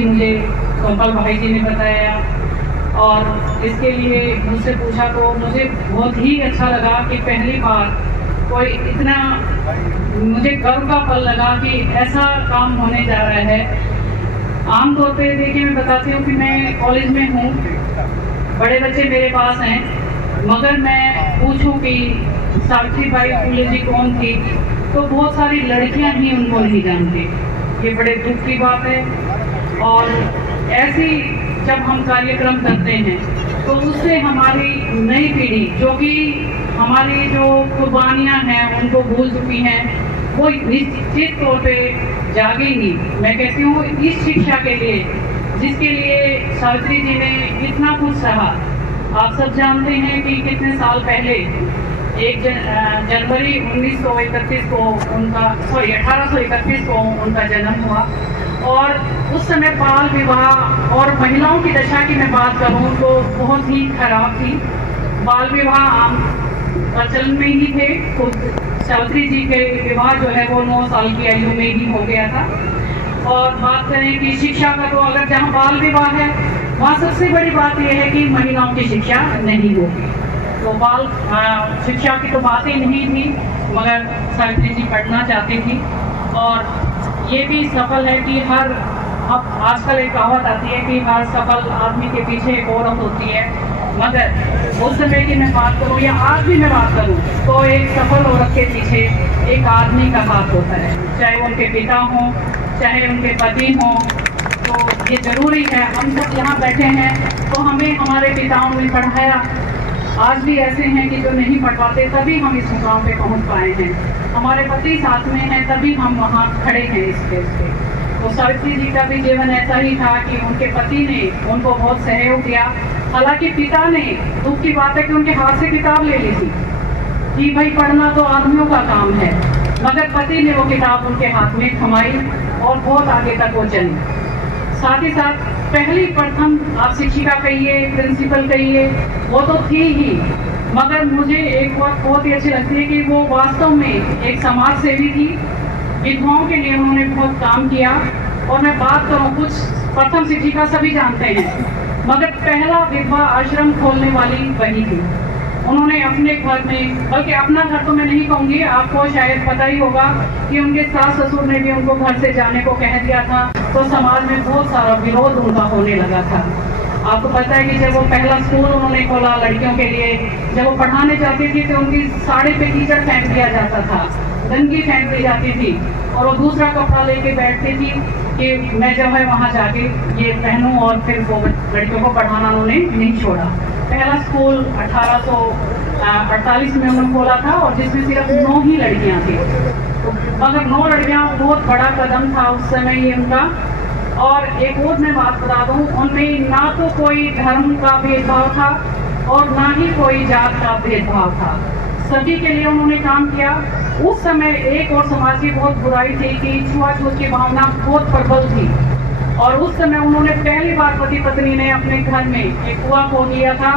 ही मुझे सोमपाल भाई जी ने बताया और इसके लिए मुझसे पूछा तो मुझे बहुत ही अच्छा लगा कि पहली बार कोई इतना मुझे गर्व का पल लगा कि ऐसा काम होने जा रहा है। आमतौर पे देखिए मैं बताती हूँ कि मैं कॉलेज में हूँ, बड़े बच्चे मेरे पास हैं, मगर मैं पूछूं कि सावित्रीबाई फुले जी कौन थी तो बहुत सारी लड़कियां ही उनको नहीं जानती। ये बड़े दुख की बात है। और ऐसी जब हम कार्यक्रम करते हैं तो उससे हमारी नई पीढ़ी जो कि हमारी जो कुर्बानियां हैं उनको भूल चुकी हैं वो निश्चित तौर पे जागेंगी। मैं कहती हूँ इस शिक्षा के लिए जिसके लिए सावित्री जी ने इतना कुछ सहा। आप सब जानते हैं कि कितने साल पहले 1 जनवरी 1831 को उनका जन्म हुआ और उस समय बाल विवाह और महिलाओं की दशा की मैं बात करूं तो बहुत ही खराब थी। बाल विवाह आम प्रचलन में ही थे। खुद सावित्री जी के विवाह जो है वो 9 साल की आयु में ही हो गया था। और बात करें कि शिक्षा का तो अगर जहाँ बाल विवाह है वहाँ सबसे बड़ी बात यह है कि महिलाओं की शिक्षा नहीं होगी। तो बाल शिक्षा की तो बात ही नहीं थी, मगर सावित्री जी पढ़ना चाहती थी। और ये भी सफल है कि हर अब आजकल एक कहावत आती है कि हर सफल आदमी के पीछे एक औरत होती है, मगर उस समय की मैं बात करूँ या आज भी मैं बात करूँ तो एक सफल औरत के पीछे एक आदमी का हाथ होता है, चाहे उनके पिता हों चाहे उनके पति हों। तो ये ज़रूरी है, हम सब यहाँ बैठे हैं तो हमें हमारे पिताओं ने पढ़ाया। आज भी ऐसे हैं कि जो नहीं पढ़ पाते तभी हम इस मुकाम पे पहुँच पाए हैं। हमारे पति साथ में हैं तभी हम वहाँ खड़े हैं इस स्टेज पे। तो सावित्री जी का भी जीवन ऐसा ही था कि उनके पति ने उनको बहुत सहयोग दिया। हालांकि पिता ने, दुख की बात है कि उनके हाथ से किताब ले ली थी कि भाई पढ़ना तो आदमियों का काम है, मगर पति ने वो किताब उनके हाथ में थमाई और बहुत आगे तक वो चली। साथ ही साथ पहली प्रथम आप शिक्षिका कहिए, प्रिंसिपल कहिए, वो तो थी ही, मगर मुझे एक बात बहुत ही अच्छी लगती है कि वो वास्तव में एक समाज सेवी थी। विधवाओं के लिए उन्होंने बहुत काम किया। और मैं बात करूँ, कुछ प्रथम शिक्षिका सभी जानते हैं, मगर पहला विधवा आश्रम खोलने वाली वही थी। उन्होंने अपने घर में, बल्कि अपना घर तो मैं नहीं कहूँगी, आपको शायद पता ही होगा कि उनके सास ससुर ने भी उनको घर से जाने को कह दिया था, तो समाज में बहुत सारा विरोध उनका होने लगा था। आपको पता है कि जब वो पहला स्कूल उन्होंने खोला लड़कियों के लिए, जब वो पढ़ाने जाती थी तो उनकी साड़ी पे कीचड़ फेंक दिया जाता था, गंदगी फेंक दी जाती थी और वो दूसरा कपड़ा लेके बैठती थी कि मैं जब है वहाँ जाके ये पहनूं। और फिर वो लड़कियों को पढ़ाना उन्होंने नहीं छोड़ा। पहला स्कूल 1848 में उन्होंने खोला था और जिसमें सिर्फ 9 ही लड़कियाँ थी। तो मगर 9 लड़कियाँ बहुत बड़ा कदम था उस समय ये उनका। और एक और मैं बात बता दूँ, उनमें ना तो कोई धर्म का भेदभाव था और ना ही कोई जात का भेदभाव था, सभी के लिए उन्होंने काम किया। उस समय एक और समाज की बहुत बुराई थी कि छुआछूत की भावना बहुत प्रबल थी और उस समय उन्होंने पहली बार पति पत्नी ने अपने घर में एक कुआं खोद लिया था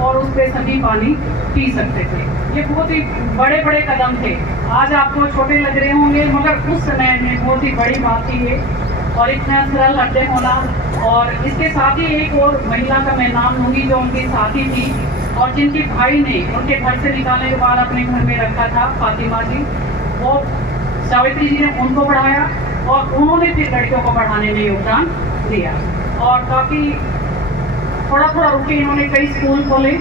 और उस पर सभी पानी पी सकते थे। ये बहुत ही बड़े बड़े कदम थे। आज आपको छोटे लग रहे होंगे, मगर उस समय में बहुत ही बड़ी बात थी ये। और इतना सरल हृदय होना। और इसके साथ ही एक और महिला का मैं नाम लूँगी जो उनकी साथी थी और जिनके भाई ने उनके घर से निकालने के बाद अपने घर में रखा था, फातिमा जी। वो सावित्री जी ने उनको पढ़ाया और उन्होंने फिर लड़कियों को पढ़ाने में योगदान दिया। और काफ़ी थोड़ा थोड़ा रुके इन्होंने कई स्कूल खोले।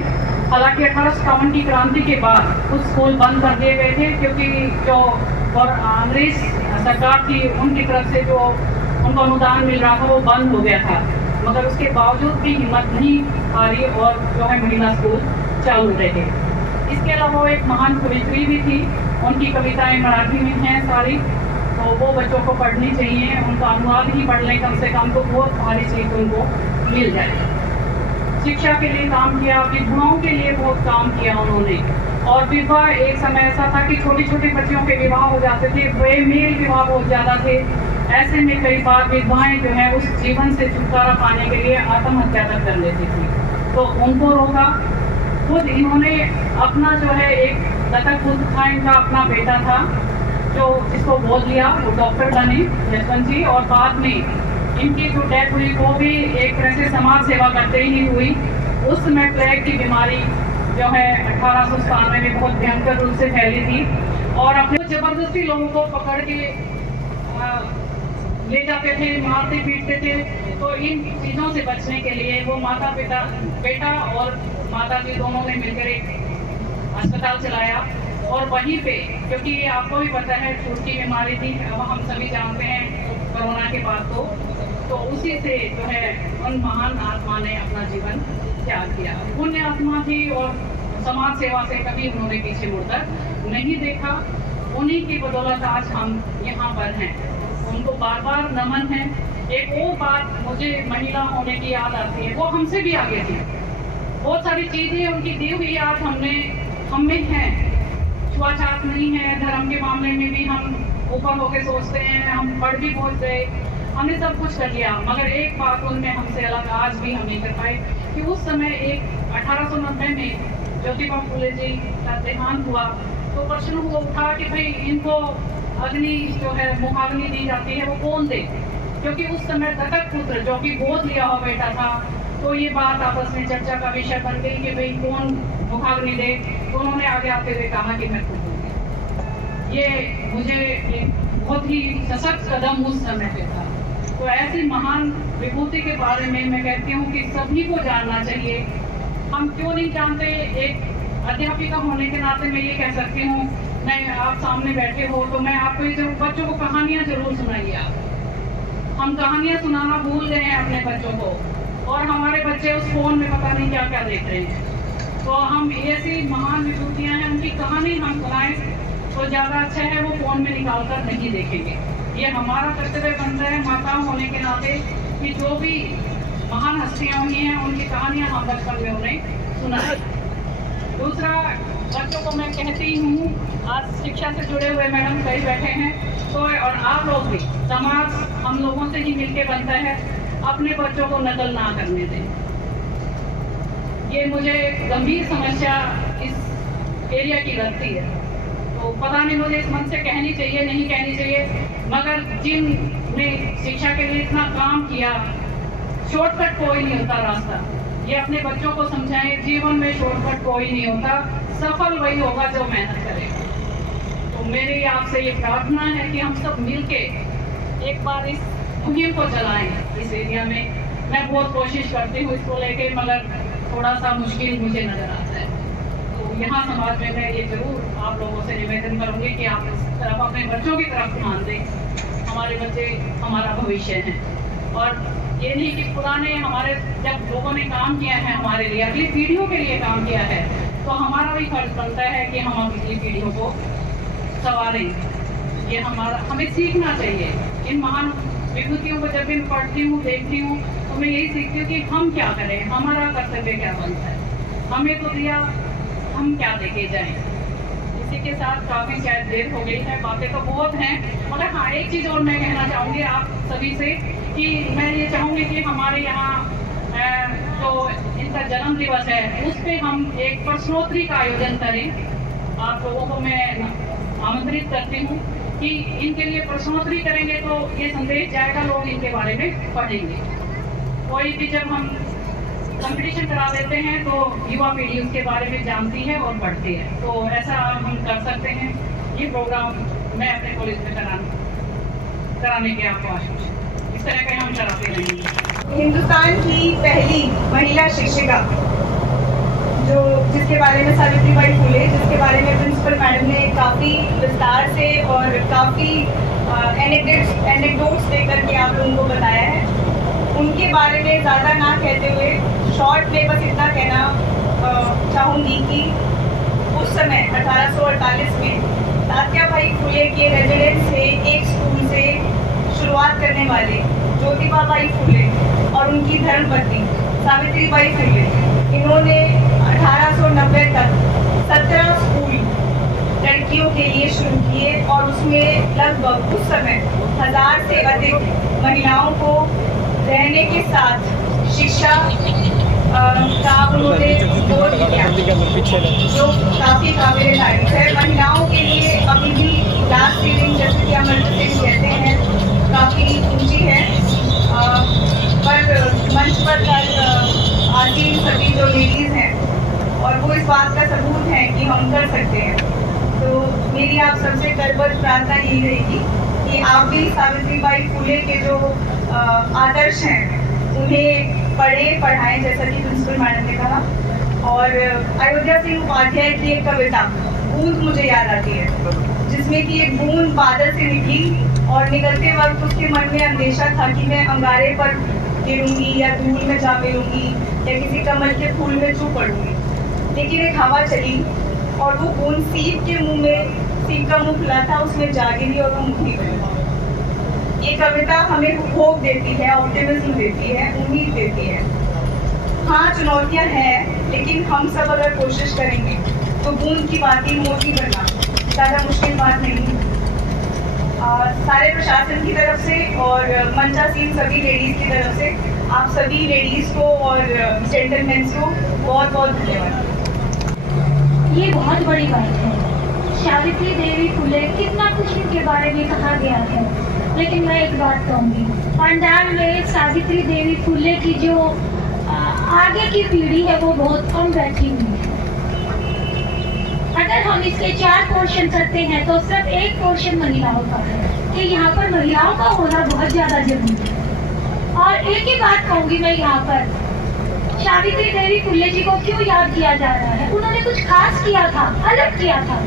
हालांकि 1857 की क्रांति के बाद कुछ स्कूल बंद कर दिए गए थे क्योंकि जो अंग्रेज सरकार थी उनकी तरफ से जो उनको अनुदान मिल रहा था वो बंद हो गया था, मगर उसके बावजूद भी हिम्मत नहीं हारी और जो है महिला स्कूल चालू रहे। इसके अलावा वो एक महान कवियत्री भी थी, उनकी कविताएं मराठी में हैं सारी, तो वो बच्चों को पढ़नी चाहिए। उनका अनुवाद ही पढ़ लें कम से कम तो बहुत भारी चीज उनको मिल जाए। शिक्षा के लिए काम किया, विधवाओं के लिए बहुत काम किया उन्होंने। और विवाह एक समय ऐसा था कि छोटी छोटी बच्चियों के विवाह हो जाते थे, बेमेल विवाह बहुत ज़्यादा थे। ऐसे में कई बार विधवाएं जो है उस जीवन से छुटकारा पाने के लिए आत्महत्या तक कर लेती थी, तो उनको रोका। खुद इन्होंने अपना जो है एक दत्तक पुत्र था, इनका अपना बेटा था जो जिसको बोल दिया, वो डॉक्टर बने यशवंत जी। और बाद में इनकी जो डेथ हुई वो भी एक तरह से समाज सेवा करते ही हुई। उस समय प्लेग की बीमारी जो है 1897 में बहुत भयंकर रूप से फैली थी और अपने जबरदस्ती लोगों को पकड़ के ले जाते थे, मारते पीटते थे। तो इन चीज़ों से बचने के लिए वो बेटा और माता जी दोनों ने मिलकर एक अस्पताल चलाया और वहीं पे, क्योंकि आपको भी पता है छूत की बीमारी थी, अब हम सभी जानते हैं कोरोना के बाद तो उसी से जो है उन महान आत्मा ने अपना जीवन त्याग किया। पुण्य आत्मा थी और समाज सेवा से कभी उन्होंने पीछे मुड़कर नहीं देखा। उन्हीं की बदौलत आज हम यहाँ पर हैं, उनको बार बार नमन है। एक वो बात मुझे महिला होने की याद आती है, वो हमसे भी आगे थी। बहुत सारी चीजें उनकी दी हुई आज हम में है। छुआछात नहीं है, धर्म के मामले में भी हम ऊपर होके सोचते हैं, हम पढ़ भी पहुंच गए, हमने सब कुछ कर लिया, मगर एक बात उनमें हमसे अलग आज भी हम नहीं कर पाए कि उस समय एक 1890 में ज्योतिबा फुले जी का देहांत हुआ तो प्रश्न हुआ उठा कि भाई इनको अग्नि जो है मुखाग्नि दी जाती है वो कौन दे, क्योंकि उस समय दत्तक पुत्र जो कि गोद लिया हुआ बेटा था। तो ये बात आपस में चर्चा का विषय बन गई कि भाई कौन मुखाग्नि दे। तो उन्होंने आगे आते हुए कहा कि मैं खुद दूंगी। ये मुझे एक बहुत ही सशक्त कदम उस समय पे था। तो ऐसी महान विभूति के बारे में मैं कहती हूँ कि सभी को जानना चाहिए। हम क्यों नहीं जानते, एक अध्यापिका होने के नाते मैं ये कह सकती हूँ, मैं आप सामने बैठे हो तो मैं आपको ये जरूर बच्चों को कहानियाँ जरूर सुनाइए। आप हम कहानियाँ सुनाना भूल गए हैं अपने बच्चों को, और हमारे बच्चे उस फोन में पता नहीं क्या क्या देख रहे हैं। तो हम ऐसी महान विभूतियाँ हैं, उनकी कहानी हम सुनाएं तो ज़्यादा अच्छा है, वो फोन में निकाल कर नहीं देखेंगे। ये हमारा कर्तव्य बनता है माता होने के नाते कि जो भी महान हस्तियाँ हुई हैं उनकी कहानियाँ हम बचपन में उन्हें सुनाएं। दूसरा, बच्चों को मैं कहती हूँ, आज शिक्षा से जुड़े हुए मैडम कई बैठे हैं तो, और आप लोग भी, समाज हम लोगों से ही मिलके बनता है, अपने बच्चों को नकल ना करने दें। ये मुझे गंभीर समस्या इस एरिया की लगती है, तो पता नहीं मुझे इस मन से कहनी चाहिए नहीं कहनी चाहिए, मगर जिनने शिक्षा के लिए इतना काम किया, शॉर्टकट कोई नहीं होता रास्ता। ये अपने बच्चों को समझाएं, जीवन में शॉर्टकट कोई नहीं होता, सफल वही होगा जो मेहनत करेगा। तो मेरी आपसे ये प्रार्थना है कि हम सब मिलके एक बार इस मुहिम को चलाएं इस एरिया में। मैं बहुत कोशिश करती हूँ इसको लेके, मगर थोड़ा सा मुश्किल मुझे नजर आता है। तो यहाँ समाज में मैं ये जरूर आप लोगों से निवेदन करूँगी कि आप इस तरफ अपने बच्चों की तरफ ध्यान दें। हमारे बच्चे हमारा भविष्य हैं, और ये नहीं कि पुराने हमारे जब लोगों ने काम किया है हमारे लिए, अगली पीढ़ियों के लिए काम किया है, तो हमारा भी फर्ज बनता है कि हम अगली पीढ़ियों को संवारें। ये हमें सीखना चाहिए। इन महान विभूतियों को जब भी मैं पढ़ती हूँ, देखती हूँ, तो मैं यही सीखती हूँ कि हम क्या करें, हमारा कर्तव्य क्या बनता है। हमें तो दिया, हम क्या देके जाएं। इसी के साथ काफ़ी शायद देर हो गई है, बातें तो बहुत हैं, मगर हाँ एक चीज़ और मैं कहना चाहूँगी आप सभी से कि मैं ये चाहूँगी कि हमारे यहाँ जो इनका जन्म दिवस है उस पर हम एक प्रश्नोत्तरी का आयोजन करें। आप लोगों को मैं आमंत्रित करती हूँ कि इनके लिए प्रश्नोत्तरी करेंगे तो ये संदेश जाएगा, लोग इनके बारे में पढ़ेंगे। कोई भी जब हम कंपटीशन करा देते हैं तो युवा पीढ़ी उसके बारे में जानती है और पढ़ती है, तो ऐसा हम कर सकते हैं। ये प्रोग्राम मैं अपने कॉलेज में कराने के आपको आशीष, इस तरह के हम कराते रहेंगे। हिंदुस्तान की पहली महिला शिक्षिका जो जिसके बारे में सावित्रीबाई फुले, जिसके बारे में प्रिंसिपल मैडम ने काफ़ी विस्तार से और काफ़ी एनेक्डोट्स देकर के आप लोगों को बताया है, उनके बारे में ज़्यादा ना कहते हुए शॉर्ट में बस इतना कहना चाहूँगी कि उस समय 1848 में तात्याबाई फुले के रेजिडेंस से एक स्कूल से शुरुआत करने वाले ज्योतिबाबाई फुले और उनकी धर्मपत्नी सावित्रीबाई फुले, इन्होंने 1890 तक 17 स्कूल लड़कियों के लिए शुरू किए और उसमें लगभग उस समय 1000 से अधिक महिलाओं को रहने के साथ शिक्षा का उन्होंने बोध किया, जो काफ़ी काबिल तारीफ है। महिलाओं के लिए अभी भी क्लास सीलिंग, जैसे कि अमर कहते हैं, काफ़ी ऊंची है। मंच पर कल आसीन सभी जो लेडीज़ हैं और वो इस बात का सबूत है कि हम कर सकते हैं। तो मेरी आप सबसे करबद्ध प्रार्थना यही रहेगी कि आप भी सावित्रीबाई फुले के जो आदर्श हैं उन्हें पढ़ें पढ़ाएं, जैसा कि प्रिंसिपल मैडम ने कहा। और अयोध्या सिंह उपाध्याय की एक कविता बूंद मुझे याद आती है, जिसमें कि एक बूंद बादल से निकली और निकलते वक्त उसके मन में अंदेशा था कि मैं अंगारे पर गिरूंगी या धूल में जा मिलूंगी या किसी कमल के फूल में चू पड़ूंगी। लेकिन एक हवा चली और वो बूंद सीप के मुंह में, सीप का मुंह खुला था, उसमें जा गिरी और वो मुक्ति बनी। ये कविता हमें होप देती है, ऑप्टिमिज्म देती है, उम्मीद देती है। हाँ, चुनौतियां हैं, लेकिन हम सब अगर कोशिश करेंगे तो बूंद की बात ही मोती बनना ज़्यादा मुश्किल बात नहीं है। सारे प्रशासन की तरफ से और मंचासीन सभी लेडीज़ की तरफ से आप सभी लेडीज़ को और जेंटलमैन को बहुत बहुत धन्यवाद। ये बहुत बड़ी बात है। सावित्री देवी फुले, कितना कुछ इनके बारे में कहा गया है, लेकिन मैं एक बात कहूँगी, पंडाल में सावित्री देवी फुले की जो आगे की पीढ़ी है वो बहुत कम बैठी हुई है। अगर हम इसके 4 पोर्शन करते हैं तो सिर्फ एक पोर्शन महिलाओं का है कि यहाँ पर महिलाओं का होना बहुत ज्यादा जरूरी है। और एक ही बात कहूँगी मैं यहाँ पर, सावित्री देवी फुले जी को क्यों याद किया जा रहा है? उन्होंने कुछ खास किया था, अलग किया था।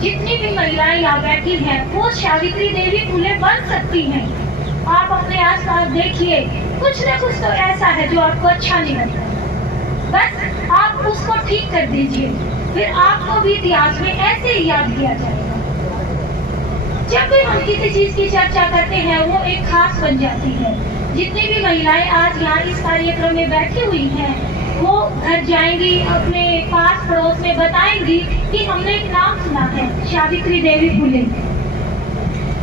जितनी भी महिलाएं यहाँ बैठी हैं वो सावित्री देवी फुले बन सकती हैं। आप अपने आसपास देखिए, कुछ न कुछ तो ऐसा है जो आपको अच्छा नहीं लगता, बस आप उसको ठीक कर दीजिए, फिर आपको भी इतिहास में ऐसे ही याद किया जाएगा। जब भी हम किसी चीज की चर्चा करते हैं वो एक खास बन जाती है। जितनी भी महिलाएं आज यहाँ इस कार्यक्रम में बैठी हुई हैं वो घर जाएंगी, अपने पास पड़ोस में बताएंगी कि हमने एक नाम सुना है, सावित्री देवी फुले।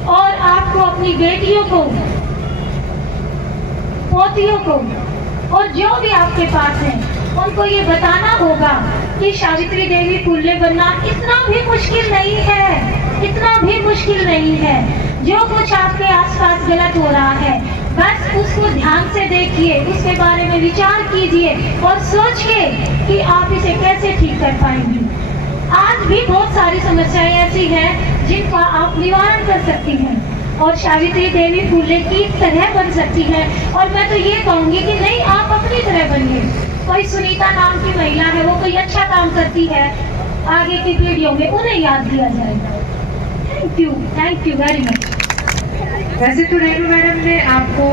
और आपको अपनी बेटियों को, पोतियों को और जो भी आपके पास है उनको ये बताना होगा कि सावित्री देवी फुले बनना इतना भी मुश्किल नहीं है, इतना भी मुश्किल नहीं है। जो कुछ आपके आसपास गलत हो रहा है बस उसको ध्यान से देखिए, उसके बारे में विचार कीजिए और सोचिए कि आप इसे कैसे ठीक कर पाएंगी। आज भी बहुत सारी समस्याएं ऐसी हैं जिनका आप निवारण कर सकती हैं और सावित्री देवी फुले की तरह बन सकती हैं। और मैं तो ये कहूँगी कि नहीं, आप अपनी तरह बनिए। कोई सुनीता नाम की महिला है, वो कोई अच्छा काम करती है, आगे की पीढ़ियों में उन्हें याद किया जाएगा। Thank you very much. वैसे तो रेणु मैडम ने आपको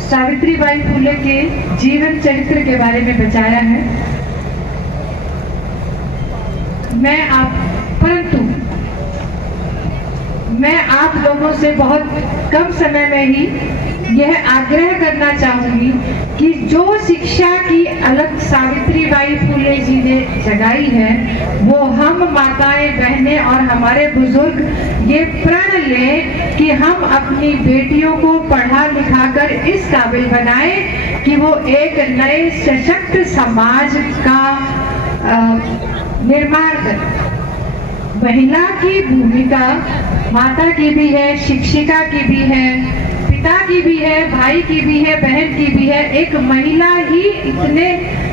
सावित्रीबाई फुले के जीवन चरित्र के बारे में बताया है, परंतु मैं आप लोगों से बहुत कम समय में ही यह आग्रह करना चाहूंगी कि जो शिक्षा की अलग सावित्रीबाई फुले जी ने जगाई है वो हम माताएं, बहनें और हमारे बुजुर्ग ये प्रण लें कि हम अपनी बेटियों को पढ़ा लिखाकर इस काबिल बनाएं कि वो एक नए सशक्त समाज का निर्माण करें। महिला की भूमिका माता की भी है, शिक्षिका की भी है, पिता की भी है, भाई की भी है, बहन की भी है। एक महिला ही इतने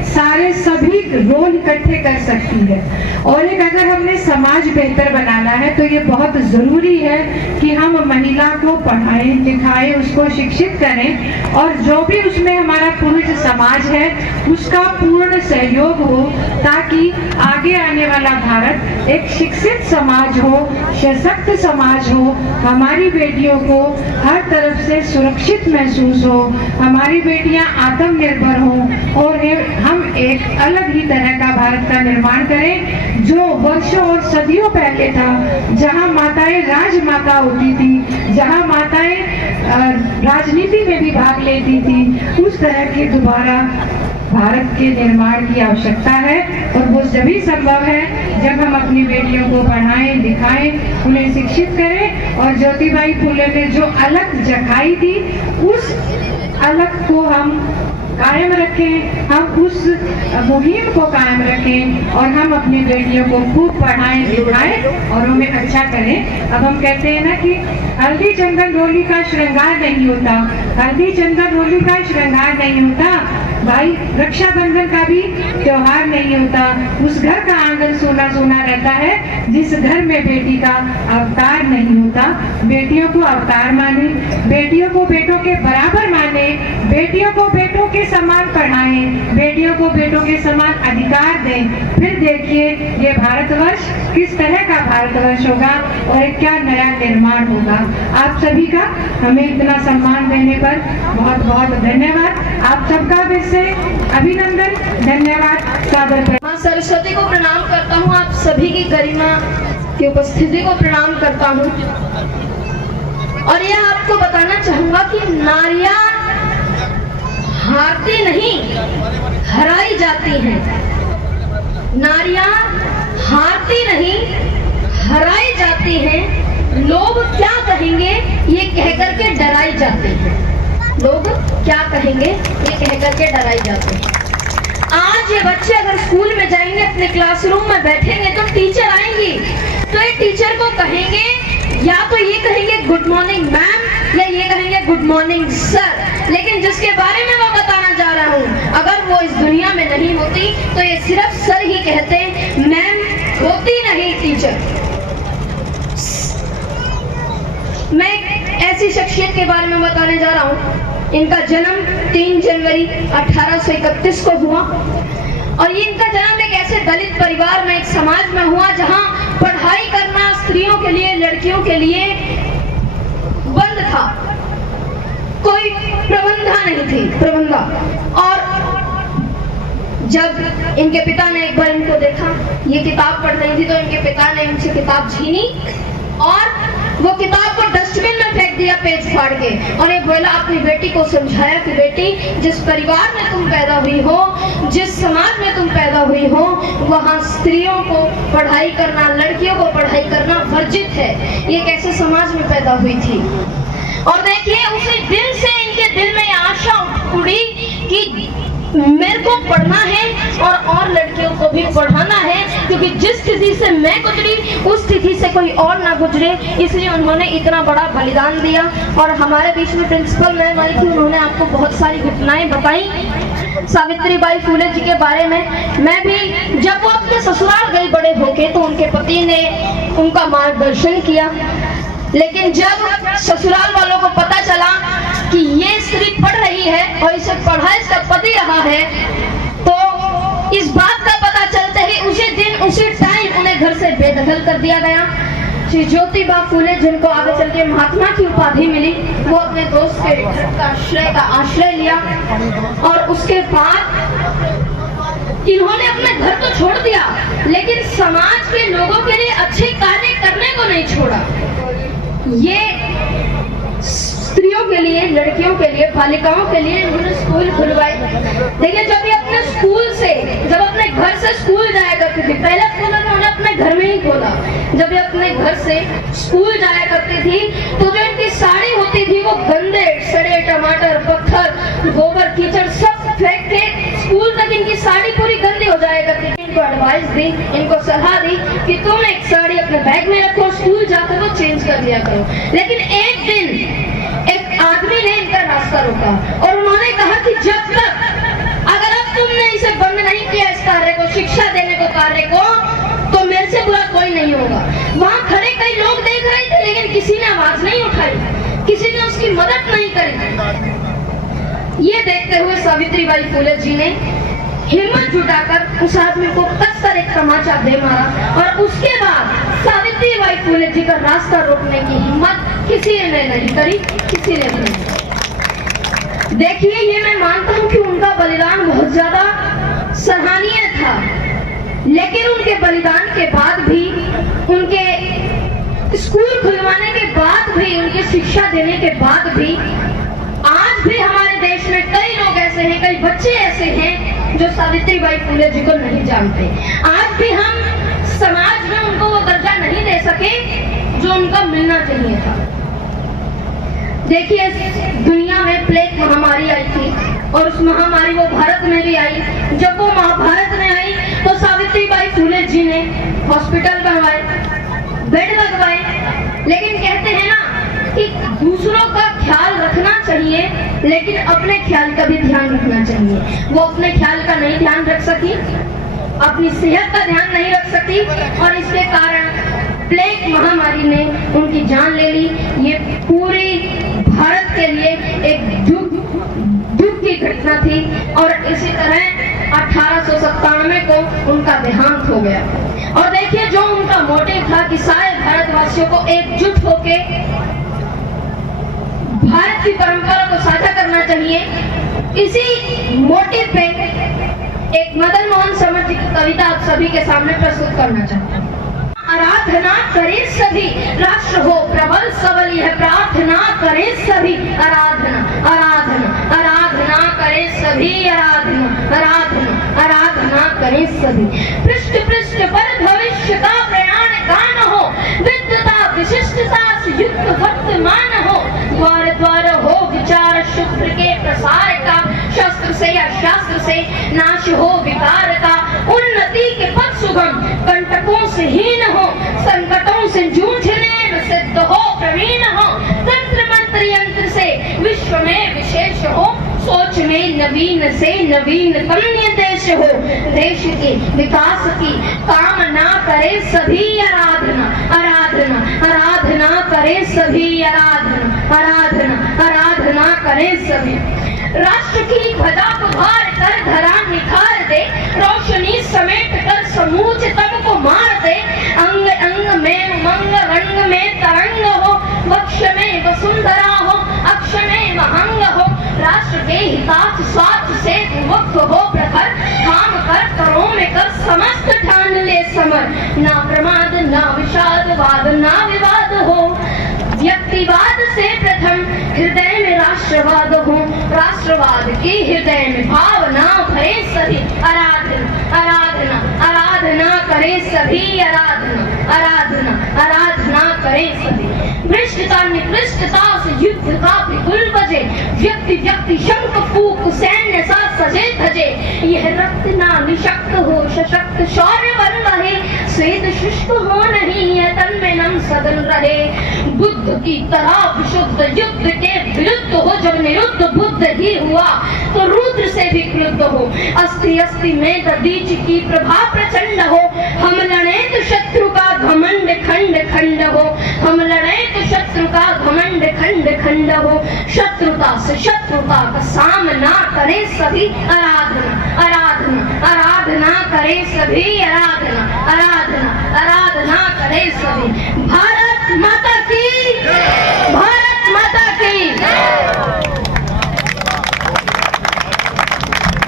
सारे सभी रोल इकट्ठे कर सकती है। और एक अगर हमने समाज बेहतर बनाना है तो ये बहुत जरूरी है कि हम महिला को पढ़ाएं, लिखाएं, उसको शिक्षित करें और जो भी उसमें हमारा पुरुष समाज है उसका पूर्ण सहयोग हो, ताकि आगे आने वाला भारत एक शिक्षित समाज हो, सशक्त समाज हो, हमारी बेटियों को हर तरफ से सुरक्षित महसूस हो, हमारी बेटियां आत्मनिर्भर हों और हम एक अलग ही तरह का भारत का निर्माण करें जो वर्षों और सदियों पहले था, जहां माताएं राजमाता होती थी, जहां माताएं राजनीति में भी भाग लेती थी। उस तरह के दोबारा भारत के निर्माण की आवश्यकता है और वो तभी संभव है जब हम अपनी बेटियों को पढ़ाएं, लिखाएं, उन्हें शिक्षित करें। और ज्योतिबाई फुले ने जो अलग जगाई थी उस अलग को हम कायम रखें, हम उस मुहिम को कायम रखें और हम अपनी बेटियों को खूब पढ़ाएं लिखाएं और उन्हें अच्छा करें। अब हम कहते हैं ना कि हल्दी चंदन रोली का श्रृंगार नहीं होता, हल्दी चंदन रोली का श्रृंगार नहीं होता भाई, रक्षाबंधन का भी त्योहार नहीं होता। उस घर का आंगन सोना सोना रहता है जिस घर में बेटी का अवतार नहीं होता। बेटियों को अवतार माने, बेटियों को बेटों के बराबर माने, बेटियों को बेटों के समान पढ़ाएं, बेटियों को बेटों के समान अधिकार दें। फिर देखिए ये भारतवर्ष किस तरह का भारतवर्ष होगा और एक क्या नया निर्माण होगा। आप सभी का हमें इतना सम्मान देने पर बहुत बहुत धन्यवाद। आप सबका भी से अभिनंदन, धन्यवाद, सादर मां सरस्वती को प्रणाम करता हूँ। आप सभी की गरिमा की उपस्थिति को प्रणाम करता हूँ और यह आपको बताना चाहूंगा कि नारियां हारती नहीं, हराई जाती हैं। नारियां हारती नहीं, हराई जाती हैं। लोग क्या कहेंगे ये कहकर के डराई जाती हैं। लोग क्या कहेंगे ये कहकर के डराई जाते हैं। आज ये बच्चे अगर स्कूल में जाएंगे, अपने क्लासरूम में बैठेंगे तो टीचर आएंगी तो ये टीचर को कहेंगे, या तो ये कहेंगे गुड मॉर्निंग मैम या ये कहेंगे गुड मॉर्निंग सर। लेकिन जिसके बारे में मैं बताना जा रहा हूँ, अगर वो इस दुनिया में नहीं होती तो ये सिर्फ सर ही कहते, मैम होती नहीं टीचर। मैं ऐसी शख्सियत के बारे में बताने जा रहा हूँ। इनका जन्म 3 जनवरी 1831 को हुआ और ये इनका जन्म एक ऐसे दलित परिवार में, एक समाज में हुआ जहाँ पढ़ाई करना स्त्रियों के लिए, लड़कियों के लिए बंद था। कोई प्रबंधा नहीं थी, प्रबंधा। और जब इनके पिता ने एक बार इनको देखा, ये किताब पढ़ रही थी, तो इनके पिता ने इनसे किताब छीनी और वो किताब को डस्टबिन में फेंक दिया, पेज फाड़ के। और ये बोला, अपनी बेटी को समझाया कि बेटी, जिस परिवार में तुम पैदा हुई हो, जिस समाज में तुम पैदा हुई हो, वहाँ स्त्रियों को पढ़ाई करना, लड़कियों को पढ़ाई करना वर्जित है। ये कैसे समाज में पैदा हुई थी। और देखिए उसी दिन से इनके दिल में आशा उड़ी कि मेरे को पढ़ना है और लड़कियों को भी पढ़ाना है, क्योंकि जिस स्थिति से मैं गुजरी उस स्थिति से कोई और ना गुजरे, इसलिए उन्होंने इतना बड़ा बलिदान दिया। और हमारे बीच में प्रिंसिपल मैम आई थी, उन्होंने आपको बहुत सारी घटनाएं बताई सावित्रीबाई फुले जी के बारे में। मैं भी जब वो अपने ससुराल गई बड़े होके तो उनके पति ने उनका मार्गदर्शन किया, लेकिन जब ससुराल वालों को पता चला कि ये स्त्री पढ़ रही है और इसे पढ़ा इसका पति रहा है, तो इस बात का पता चलते ही उसी दिन उसी टाइम उन्हें घर से बेदखल कर दिया गया। श्री ज्योतिबा फुले, जिनको आगे चल के महात्मा की उपाधि मिली, वो अपने दोस्त के घर का आश्रय लिया और उसके बाद इन्होंने अपने घर तो छोड़ दिया, लेकिन समाज के लोगों के लिए अच्छे कार्य करने को नहीं छोड़ा। ये स्त्रियों के लिए, लड़कियों के लिए, बालिकाओं के लिए उन्होंने स्कूल खुलवाए। देखिए जब ये अपने स्कूल से, जब अपने घर से स्कूल जाया करती थी, पहले स्कूल उन्होंने अपने घर में ही खोला। जब ये अपने घर से स्कूल जाया करती थी तो जो इनकी साड़ी होती थी वो गंदे सड़े टमाटर, पत्थर, गोबर, कीचड़ सब फेंक के स्कूल तक इनकी साड़ी पूरी गंदी हो जाया करती थी। इनको एडवाइस दी, इनको सलाह दी कि तुम एक साड़ी अपने बैग में रखो, स्कूल जाकर वो चेंज कर दिया करो। लेकिन एक दिन एक आदमी ने इनका रास्ता रोका और उन्होंने कहा कि जब तक अगर अब तुमने इसे बंद नहीं किया, इस कार्य को, शिक्षा देने को कार्य को, तो मेरे से बुरा कोई नहीं होगा। वहाँ खड़े कई लोग देख रहे थे, लेकिन किसी ने आवाज नहीं उठाई, किसी ने उसकी मदद नहीं करी। ये देखते हुए सावित्रीबाई फुले जी ने हिम्मत जुटाकर उस आदमी को कसकर एक तमाचा दे मारा और उसके बाद सावित्रीबाई फुले जी का रास्ता रोकने की हिम्मत किसी ने नहीं करी, किसी ने नहीं। देखिए ये मैं मानता हूँ कि उनका बलिदान बहुत ज्यादा सराहनीय था, लेकिन उनके बलिदान के बाद भी, उनके स्कूल खुलवाने के बाद भी, उनकी शिक्षा देने के बाद भी, आज भी हमारे देश में कई लोग ऐसे हैं, कई बच्चे ऐसे हैं जो सावित्रीबाई फुले जी को नहीं जानते। आज भी हम समाज में उनको वो दर्जा नहीं दे सके जो उनका मिलना चाहिए था। देखिए दुनिया में प्लेग महामारी आई थी, और उस महामारी वो भारत में भी आई। जब वो महाभारत में आई तो सावित्रीबाई फुले जी ने हॉस्पिटल बनवाए, बेड लगवाए, लेकिन कहते हैं ना कि दूसरों का ख्याल रखना चाहिए लेकिन अपने ख्याल का भी ध्यान रखना चाहिए। वो अपने ख्याल का नहीं ध्यान रख सकी, अपनी सेहत का ध्यान नहीं रख सकी और इसके कारण प्लेग महामारी ने उनकी जान ले ली। ये पूरी भारत के लिए एक दुख की घटना थी और इसी तरह 1897 को उनका देहांत हो गया। और देखिए जो उनका मोटिव था कि सारे भारतवासियों को एकजुट होके भारत की परंपरा को साझा करना चाहिए, इसी मोटिव पे एक मदन मोहन समर्थ जी की कविता आप सभी के सामने प्रस्तुत करना चाहते हैं। आराधना करे सभी, राष्ट्र हो प्रबल सबल, यह प्रार्थना करे सभी। आराधना आराधना आराधना करे सभी, आराधना आराधना आराधना करे सभी। पृष्ठ पृष्ठ पर भविष्य का प्रयाण गान हो, विद्वता विशिष्टता से युक्त वर्तमान हो, द्वार द्वार हो विचार शुक्र के प्रसार का, शस्त्र से या शास्त्र से नाश हो विकार का, उन्नति के पथ सुगम कंटकों से हीन हो, संकटों से जूझने में सिद्ध हो प्रवीण हो, तंत्र मंत्र यंत्र से विश्व में विशेष हो, सोच में नवीन से नवीनतम देश हो, देश के विकास की कामना करे सभी। आराधना आराधना आराधना करे सभी, आराधना आराधना आराधना करे सभी। राष्ट्र की ध्वजा को भार कर धरा निखार दे, रोशनी समेट कर समूच तम को मार दे, अंग अंग में उमंग रंग में तरंग हो, वक्ष में वसुंधरा हो, अक्ष में महंग हो, राष्ट्र के हितार्थ स्वार्थ से मुक्त हो प्रखर, काम कर करों में कर समस्त ठान ले समर, ना प्रमाद ना विषादवाद ना विवाद हो, व्यक्तिवाद से प्रथम हृदय में राष्ट्रवाद हो, राष्ट्रवाद की हृदय में भावना भरे सभी। आराधना आराधना आराधना करे सभी, आराधना आराधना आराधना करे सभी। भ्रष्टता निकृष्टता से युद्ध का बिगुल बजे, व्यक्ति व्यक्ति शंख फूक सैन्य सा सजे धजे, यह रक्त ना निशक्त हो सशक्त शौर्य बन रहे, श्वेत शुष्क हो नहीं है तन में नम सदन रहे, बुद्ध की तरह विशुद्ध युद्ध के विरुद्ध हो, जब निरुद्ध बुद्ध ही हुआ तो रुद्र से भी क्रुद्ध हो, अस्थि अस्थि में दधीचि की प्रभा प्रचंड हो, हम लड़े तो शत्रु का घमंड खंड खंड हो, हम लड़े तो शत्रु का घमंड खंड खंड हो, शत्रुता से शत्रुता का सामना करे सभी। आराधना आराधना आराधना करे सभी, आराधना आराधना आराधना करे सभी। भारत माता की, भारत माता की।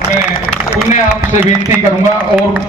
मैं पुण्य आपसे विनती करूंगा और